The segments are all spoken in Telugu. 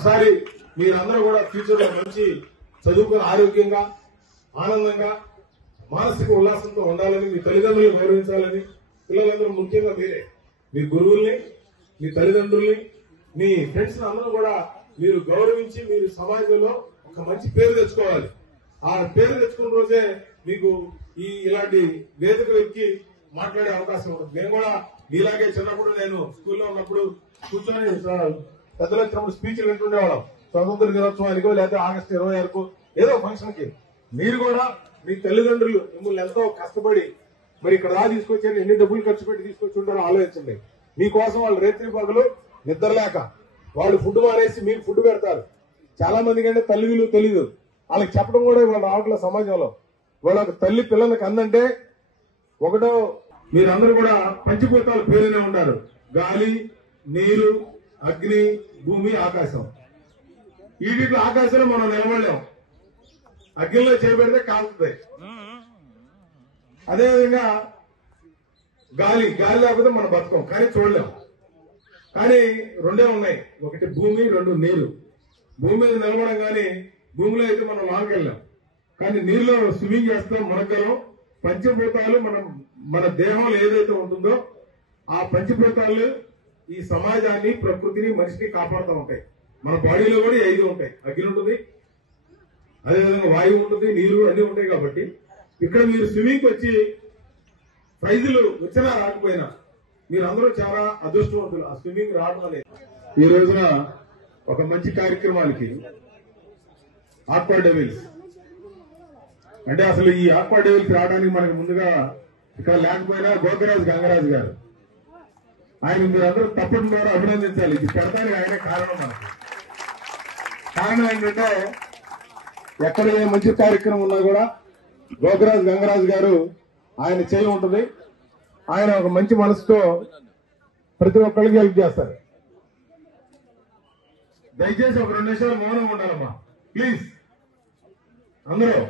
ఒకసారి మీరందరూ కూడా ఫ్యూచర్ లో మంచి చదువుకుని ఆరోగ్యంగా ఆనందంగా మానసిక ఉల్లాసంతో ఉండాలని, మీ తల్లిదండ్రులను గౌరవించాలని, పిల్లలందరూ ముఖ్యంగా మీరే మీ గురువుల్ని, మీ తల్లిదండ్రుల్ని, మీ ఫ్రెండ్స్ అందరూ కూడా మీరు గౌరవించి మీరు సమాజంలో ఒక మంచి పేరు తెచ్చుకోవాలి. ఆ పేరు తెచ్చుకున్న రోజే మీకు ఇలాంటి వేదికలు ఎక్కి మాట్లాడే అవకాశం ఉంటుంది. నేను కూడా ఇలాగే చిన్నప్పుడు నేను స్కూల్లో ఉన్నప్పుడు కూర్చొని పెద్దలు వచ్చినప్పుడు స్పీచ్లు వింటుండేవాళ్ళం. స్వతంత్ర దినోత్సవానికో లేదా ఆగస్టు 26కు ఏదో ఫంక్షన్ కి. మీరు కూడా మీ తల్లిదండ్రులు మిమ్మల్ని ఎంతో కష్టపడి మరి ఇక్కడ తీసుకొచ్చారు, ఎన్ని డబ్బులు ఖర్చు పెట్టి తీసుకొచ్చి ఉంటారో ఆలోచించండి. మీకోసం వాళ్ళు రేత్రి పగలు నిద్రలేక వాళ్ళు ఫుడ్ మానేసి మీకు ఫుడ్ పెడతారు. చాలా మందికి అంటే తల్లి విలువ తెలీదు. వాళ్ళకి చెప్పడం కూడా వాళ్ళు రావట్లేదు సమాజంలో. వాళ్ళ తల్లి పిల్లలకి అందంటే ఒకటో మీరందరూ కూడా పంచభూతాలు పేరునే ఉంటారు. గాలి, నీరు, అగ్ని, భూమి, ఆకాశం. వీటిలో ఆకాశంలో మనం నిలబడలేం. అగ్నిలో చేపెడితే కాలుతుంది. అదేవిధంగా గాలి లేకపోతే మనం బతకం, కానీ చూడలేం. కానీ రెండే ఉన్నాయి, ఒకటి భూమి, రెండు నీరు. భూమి మీద నిలబడం కానీ భూమిలో అయితే మనం లాంకెళ్ళాం, కానీ నీరులో స్విమ్మింగ్ చేస్తాం, మునగలం. పంచభూతాలు మన దేహంలో ఏదైతే ఉంటుందో ఆ పంచభూతాలు ఈ సమాజాన్ని, ప్రకృతిని, మనిషిని కాపాడుతూ ఉంటాయి. మన బాడీలో కూడా 5 ఉంటాయి. అగ్ని ఉంటుంది, అదేవిధంగా వాయువు ఉంటుంది, నీరు అన్ని ఉంటాయి. కాబట్టి ఇక్కడ మీరు స్విమ్మింగ్ వచ్చి ప్రైజులు వచ్చినా రాకపోయినా మీరందరూ చాలా అదృష్టవంతులు. ఆ స్విమ్మింగ్ రావడం అనేది ఈ రోజున ఒక మంచి కార్యక్రమానికి ఆక్వా డెవిల్స్ అంటే అసలు ఈ ఆక్వా డెవిల్స్ రావడానికి మనకి ముందుగా ఇక్కడ లేకపోయినా గోకరాజు గంగరాజు గారు, ఆయన మీరందరూ తప్పని ద్వారా అభినందించాలి. ఇది పెడతానికి ఆయనే కారణం. మనకి కారణం ఏంటంటే ఎక్కడ ఏ మంచి కార్యక్రమం ఉన్నా కూడా గోకరాజు గంగరాజు గారు ఆయన చేయి ఉంటుంది. ఆయన ఒక మంచి మనసుతో ప్రతి ఒక్కరికి హెల్ప్ చేస్తారు. దయచేసి ఒక 2 నిమిషాలు మౌనం ఉండాలమ్మా ప్లీజ్ అందరూ.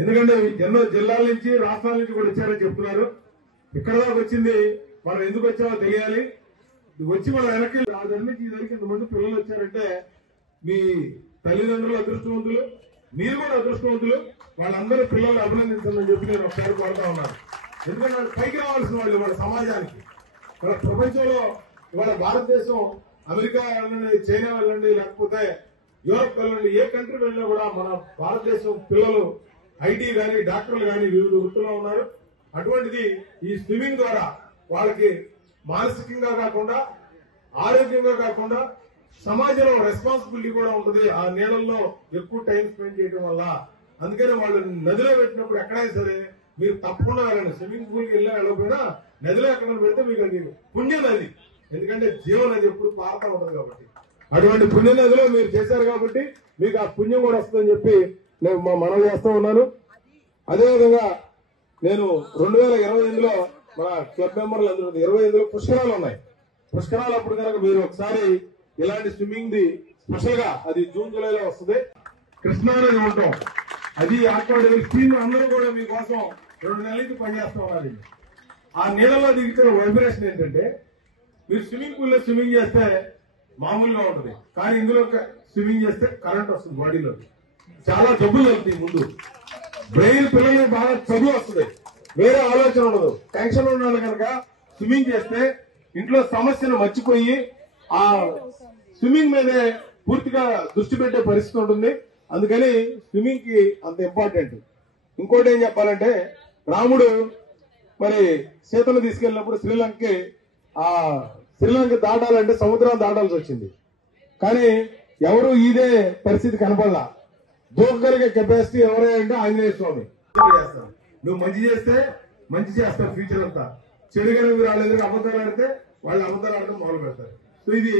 ఎందుకంటే ఎన్నో జిల్లాల నుంచి, రాష్ట్రాల నుంచి కూడా వచ్చారని చెప్తున్నారు. ఇక్కడ దాకా వచ్చింది మనం ఎందుకు వచ్చామో తెలియాలి. వచ్చి మనం వెనక్కి ఆ దగ్గర నుంచి ఈ దగ్గరికి ఇంతమంది పిల్లలు వచ్చారంటే మీ తల్లిదండ్రులు అదృష్టవంతులు, మీరు కూడా అదృష్టవంతులు. వాళ్ళందరూ పిల్లలు అభినందించాలని చెప్పి నేను ఒకసారి కోరుతా ఉన్నాను. ఎందుకంటే వాళ్ళు పైకి రావాల్సిన వాళ్ళు వాళ్ళ సమాజానికి. మన ప్రపంచంలో ఇవాళ భారతదేశం అమెరికా వెళ్ళండి, చైనా వెళ్ళండి, లేకపోతే యూరోప్ వెళ్ళండి, ఏ కంట్రీ వెళ్ళినా కూడా మన భారతదేశం పిల్లలు ఐటీ కానీ, డాక్టర్లు కానీ వివిధ వృత్తుల్లో ఉన్నారు. అటువంటిది ఈ స్విమ్మింగ్ ద్వారా వాళ్ళకి మానసికంగా కాకుండా, ఆరోగ్యంగా కాకుండా సమాజంలో రెస్పాన్సిబిలిటీ కూడా ఉంటుంది. ఆ నీళ్ళల్లో ఎక్కువ టైం స్పెండ్ చేయడం వల్ల. అందుకని వాళ్ళు నదిలో పెట్టినప్పుడు ఎక్కడైనా సరే మీరు తప్పకుండా వెళ్ళండి. స్విమ్మింగ్ పూల్కి వెళ్ళకపోయినా నదిలో ఎక్కడైనా పెడితే మీకు అది పుణ్య నది. ఎందుకంటే జీవ నది ఎప్పుడు పారుతూ ఉంటుంది కాబట్టి. అటువంటి పుణ్య నదిలో మీరు చేశారు కాబట్టి మీకు ఆ పుణ్యం కూడా వస్తుందని చెప్పి నేను మనవి చేస్తూ ఉన్నాను. అదేవిధంగా నేను 2028లో మన క్లబ్ మెంబర్లు అందరూ 25లో పుష్కరాలు ఉన్నాయి. పుష్కరాలు అప్పుడు కనుక మీరు ఒకసారి ఇలాంటి స్విమ్మింగ్ ది స్పెషల్ గా, అది జూన్ జూలైలో వస్తుంది, కృష్ణా నది ఉంటాం. అది ఆక్వా డెవిల్స్ టీమ్ అందరూ కూడా మీకోసం 2 నెలల నుంచి పనిచేస్తూ ఉన్నారు. ఆ నీళ్ళలో దిగుతున్న వైబ్రేషన్ ఏంటంటే మీరు స్విమ్మింగ్ పూల్ లో స్విమ్మింగ్ చేస్తే మామూలుగా ఉంటుంది, కానీ ఇందులో స్విమ్మింగ్ చేస్తే కరెంట్ వస్తుంది బాడీలో. చాలా జబ్బులు కలుగుతాయి. ముందు బ్రెయిన్ పిల్లలకి బాగా చదువు వస్తుంది, వేరే ఆలోచన ఉండదు. టెన్షన్ ఉండాలి కనుక స్విమ్మింగ్ చేస్తే ఇంట్లో సమస్యను మర్చిపోయి ఆ స్విమ్మింగ్ మీదే పూర్తిగా దృష్టి పెట్టే పరిస్థితి ఉంటుంది. అందుకని స్విమ్మింగ్ కి అంత ఇంపార్టెంట్. ఇంకోటి ఏం చెప్పాలంటే, రాముడు మరి సీతను తీసుకెళ్ళినప్పుడు శ్రీలంక దాటాలంటే సముద్రం దాటాల్సి వచ్చింది. కానీ ఎవరు ఇదే పరిస్థితి కనపడలా. దూకగలిగే కెపాసిటీ ఎవరే అంటే ఆంజనేయ స్వామి. నువ్వు మంచి చేస్తే మంచి చేస్తారు ఫ్యూచర్ అంతా. చెడుగా మీరు వాళ్ళ దగ్గర అబద్ధాలు ఆడితే వాళ్ళు అబద్ధాలు ఆడటం మొదలు పెడతారు. సో ఇది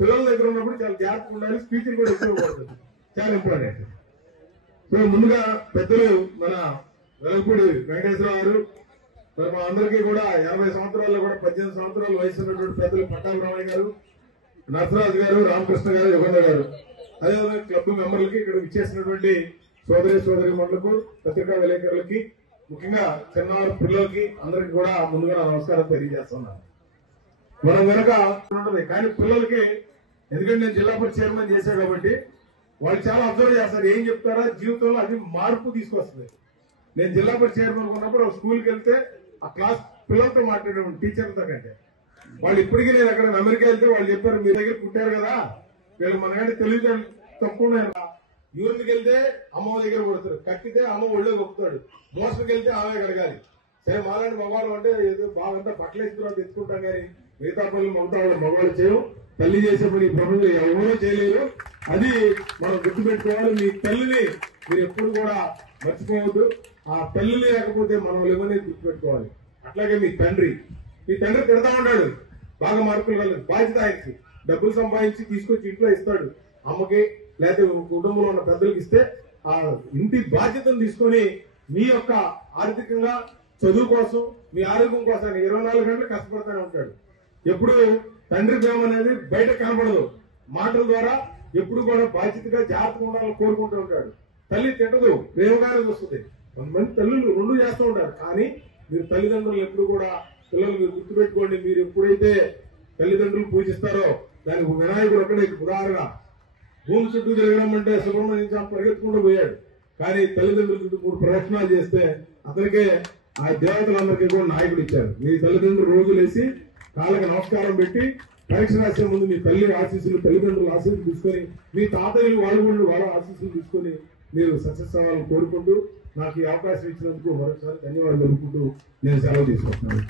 పిల్లల దగ్గర ఉన్నప్పుడు చాలా జాగ్రత్తగా ఉండాలి. స్పీచ్లు కూడా ఎక్కువ పడుతుంది, చాలా ఇంపార్టెంట్. సో ముందుగా పెద్దలు మన వెలగపూడి వెంకటేశ్వరరావు గారు, మా అందరికీ కూడా 80 సంవత్సరాల్లో కూడా 18 సంవత్సరాల వయసు ఉన్నటువంటి పెద్దలు పట్టాభిరామయ్య గారు, నరసరాజు గారు, రామకృష్ణ గారు, యుగంధర్ గారు, అదేవిధంగా క్లబ్ మెంబర్లకి, ఇక్కడ ఇచ్చేసినటువంటి సోదరి మనులకు, పత్రికా విలేకరులకి, ముఖ్యంగా చిన్నవారి పిల్లలకి అందరికి కూడా ముందుగా నమస్కారం తెలియజేస్తున్నాను. మనం కనుక ఉంటుంది, కానీ పిల్లలకి ఎందుకంటే నేను జిల్లా పరిషత్ చైర్మన్ చేశాను కాబట్టి వాళ్ళు చాలా అబ్జర్వ్ చేస్తారు. ఏం చెప్తారా జీవితంలో అది మార్పు తీసుకొస్తుంది. నేను జిల్లా పరిషత్ చైర్మన్ ఉన్నప్పుడు స్కూల్కి వెళ్తే ఆ క్లాస్ పిల్లలతో మాట్లాడేవాడు టీచర్లతో కంటే. వాళ్ళు ఇప్పటికీ నేను అక్కడ అమెరికా వెళ్తే వాళ్ళు చెప్పారు మీ దగ్గర పుట్టారు కదా వీళ్ళు మనకంటే తెలివితేటలు తక్కువ. యూత్కి వెళ్తే అమ్మ దగ్గర కొడతారు, కక్కితే అమ్మ ఒళ్ళో కొప్పుతాడు, మోసకి వెళ్తే ఆమె కడగాలి. సరే మాలాంటి మగవాళ్ళు అంటే ఏదో బాగా బట్టలు వేసుకున్నా తెచ్చుకుంటాం కానీ మిగతా పనులు మగవాళ్ళు చేయవు. తల్లి చేసే పని ఈ ప్రపంచం ఎవరూ చేయలేరు. అది మనం గుర్తుపెట్టుకోవాలి. మీ తల్లిని మీరు ఎప్పుడు కూడా మర్చిపోవద్దు. ఆ తల్లిని లేకపోతే మనం ఎవరిని గుర్తుపెట్టుకోవాలి. అట్లాగే మీ తండ్రి తిడతా ఉంటాడు, బాగా మార్కులు కలదు, బాధ్యత ఆయనకి. డబ్బులు సంపాదించి తీసుకొచ్చి ఇంట్లో ఇస్తాడు అమ్మకి లేకపోతే కుటుంబంలో ఉన్న పెద్దలకు ఇస్తే ఆ ఇంటి బాధ్యతను తీసుకొని మీ యొక్క ఆర్థికంగా చదువు కోసం మీ ఆరోగ్యం కోసం 24 గంటలు కష్టపడుతూనే ఉంటాడు. ఎప్పుడు తండ్రి ప్రేమ అనేది బయట కనబడదు, మాటల ద్వారా ఎప్పుడు కూడా బాధ్యతగా జాగ్రత్తగా ఉండాలని కోరుకుంటూ ఉంటాడు. తల్లి తిట్టదు, ప్రేమగానే వస్తుంది. కొంతమంది తల్లులు రెండు చేస్తూ ఉంటారు. కానీ మీరు తల్లిదండ్రులు ఎప్పుడు కూడా పిల్లలు మీరు గుర్తుపెట్టుకోండి. మీరు ఎప్పుడైతే తల్లిదండ్రులు పూజిస్తారో దానికి వినాయకుడు ఒక్కడే ఉదాహరణ. భూమి చుట్టూ తిరగడం అంటే సుబ్రహ్మణ్యం పరిగెత్తుకుంటూ పోయాడు. కానీ తల్లిదండ్రుల చుట్టూ 3 ప్రదక్షిణాలు చేస్తే అతనికే ఆ దేవతలందరికీ కూడా నాయకుడు ఇచ్చారు. మీ తల్లిదండ్రులు రోజు లేసి కాళ్ళకి నమస్కారం పెట్టి పరీక్ష రాసే ముందు మీ తల్లి ఆశీస్సులు తల్లిదండ్రుల ఆశీస్సులు తీసుకొని మీ తాతయ్యలు వాళ్ళు కూడా వాళ్ళ ఆశీస్సులు తీసుకొని మీరు సక్సెస్ అవ్వాలని కోరుకుంటూ నాకు ఈ అవకాశం ఇచ్చినందుకు మరొకసారి ధన్యవాదాలు తెలుపుకుంటూ నేను సెలవు తీసుకుంటున్నాను.